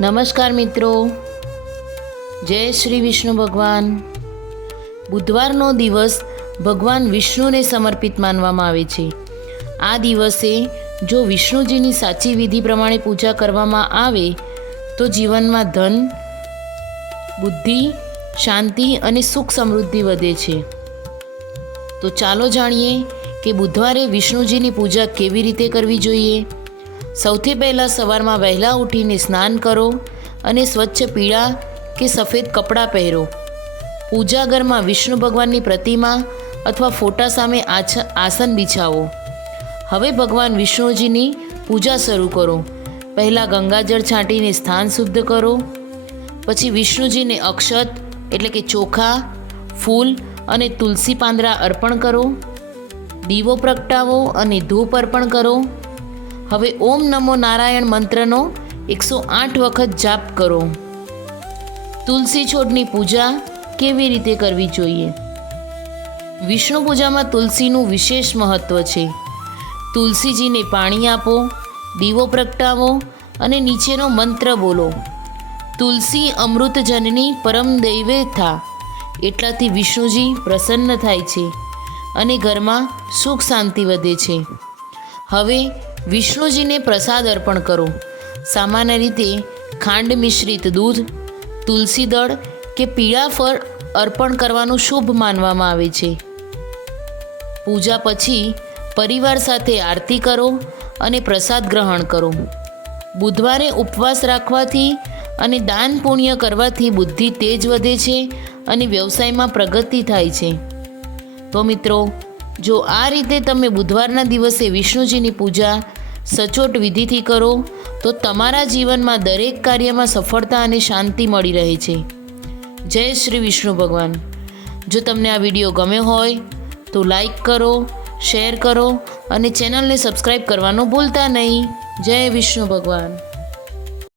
નમસ્કાર મિત્રો. જય શ્રી વિષ્ણુ ભગવાન. બુધવારનો દિવસ ભગવાન વિષ્ણુને સમર્પિત માનવામાં આવે છે. આ દિવસે જો વિષ્ણુજીની સાચી વિધિ પ્રમાણે પૂજા કરવામાં આવે, તો જીવનમાં ધન, બુદ્ધિ, શાંતિ અને સુખ સમૃદ્ધિ વધે છે. તો ચાલો જાણીએ કે બુધવારે વિષ્ણુજીની પૂજા કેવી રીતે કરવી જોઈએ? સૌથી પહેલાં સવારમાં વહેલા ઉઠીને સ્નાન કરો અને સ્વચ્છ પીળા કે સફેદ કપડાં પહેરો. પૂજા ઘરમાં વિષ્ણુ ભગવાનની પ્રતિમા અથવા ફોટા સામે આછ, આસન બિછાવો. હવે ભગવાન વિષ્ણુજીની પૂજા શરૂ કરો. પહેલાં ગંગાજળ છાંટીને સ્થાન શુદ્ધ કરો. પછી વિષ્ણુજીને અક્ષત એટલે કે ચોખા, ફૂલ અને તુલસી પાંદડા અર્પણ કરો. દીવો પ્રગટાવો અને ધૂપ અર્પણ કરો. હવે ઓમ નમો નારાયણ મંત્રનો એકસો આઠ વખત જાપ કરો. તુલસી છોડની પૂજા કેવી રીતે કરવી જોઈએ? વિષ્ણુ પૂજામાં તુલસીનું વિશેષ મહત્વ છે. તુલસીજીને પાણી આપો, દીવો પ્રગટાવો અને નીચેનો મંત્ર બોલો. તુલસી અમૃતજનની પરમ દૈવે થા. એટલાથી વિષ્ણુજી પ્રસન્ન થાય છે અને ઘરમાં સુખ શાંતિ વધે છે. હવે વિષ્ણુજીને પ્રસાદ અર્પણ કરો. સામાન્ય રીતે ખાંડ મિશ્રિત દૂધ, તુલસી દળ કે પીળા ફળ અર્પણ કરવાનું શુભ માનવામાં આવે છે. પૂજા પછી પરિવાર સાથે આરતી કરો અને પ્રસાદ ગ્રહણ કરો. બુધવારે ઉપવાસ રાખવાથી અને દાન પુણ્ય કરવાથી બુદ્ધિ તેજ વધે છે અને વ્યવસાયમાં પ્રગતિ થાય છે. તો મિત્રો, જો આ રીતે તમે બુધવારના દિવસે વિષ્ણુજીની પૂજા સચોટ વિધિથી કરો, તો તમારા જીવનમાં દરેક કાર્યમાં સફળતા અને શાંતિ મળી રહે છે. જય શ્રી વિષ્ણુ ભગવાન. જો તમને આ વીડિયો ગમ્યો હોય, તો લાઈક કરો, શેર કરો અને ચેનલને સબસ્ક્રાઈબ કરવાનું ભૂલતા નહીં. જય વિષ્ણુ ભગવાન.